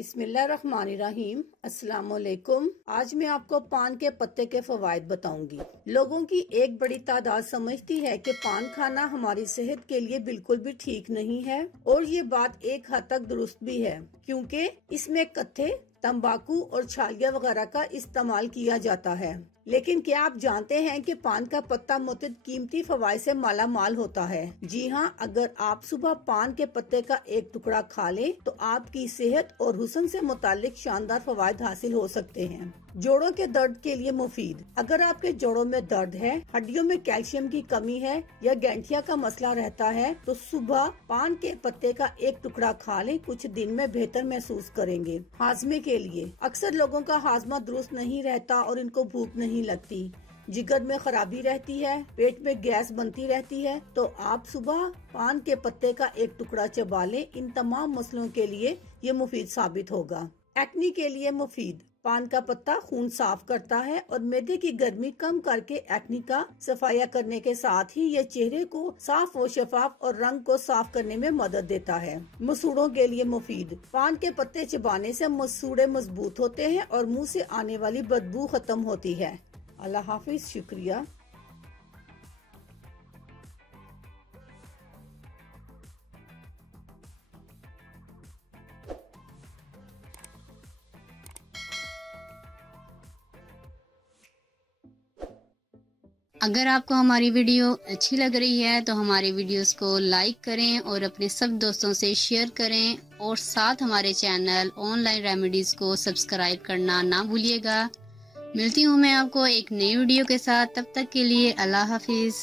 बिस्मिल्लाहिर्रहमानिर्रहीम। अस्सलाम वालेकुम। आज मैं आपको पान के पत्ते के फवायद बताऊंगी। लोगों की एक बड़ी तादाद समझती है कि पान खाना हमारी सेहत के लिए बिल्कुल भी ठीक नहीं है, और ये बात एक हद तक दुरुस्त भी है, क्योंकि इसमें कत्थे, तंबाकू और छालिया वगैरह का इस्तेमाल किया जाता है। लेकिन क्या आप जानते हैं कि पान का पत्ता मुतअद्दिद कीमती फवायद से माला माल होता है? जी हाँ, अगर आप सुबह पान के पत्ते का एक टुकड़ा खा लें तो आपकी सेहत और हुस्न से मुतालिक शानदार फवायद हासिल हो सकते हैं। जोड़ों के दर्द के लिए मुफीद। अगर आपके जोड़ों में दर्द है, हड्डियों में कैल्शियम की कमी है या गैंठिया का मसला रहता है, तो सुबह पान के पत्ते का एक टुकड़ा खा लें, कुछ दिन में बेहतर महसूस करेंगे। हाजमे के लिए अक्सर लोगों का हाजमा दुरुस्त नहीं रहता और इनको भूख नहीं लगती, जिगर में खराबी रहती है, पेट में गैस बनती रहती है, तो आप सुबह पान के पत्ते का एक टुकड़ा चबा लें। इन तमाम मसलों के लिए ये मुफीद साबित होगा। एक्नी के लिए मुफीद। पान का पत्ता खून साफ करता है और मैदे की गर्मी कम करके एक्नी का सफाया करने के साथ ही ये चेहरे को साफ और शफाफ और रंग को साफ करने में मदद देता है। मसूड़ों के लिए मुफीद। पान के पत्ते चबाने से मसूड़े मजबूत होते हैं और मुंह से आने वाली बदबू खत्म होती है। अल्लाह हाफिज। शुक्रिया। अगर आपको हमारी वीडियो अच्छी लग रही है तो हमारी वीडियोस को लाइक करें और अपने सब दोस्तों से शेयर करें, और साथ हमारे चैनल ऑनलाइन रेमेडीज को सब्सक्राइब करना ना भूलिएगा। मिलती हूँ मैं आपको एक नई वीडियो के साथ, तब तक के लिए अल्लाह हाफिज।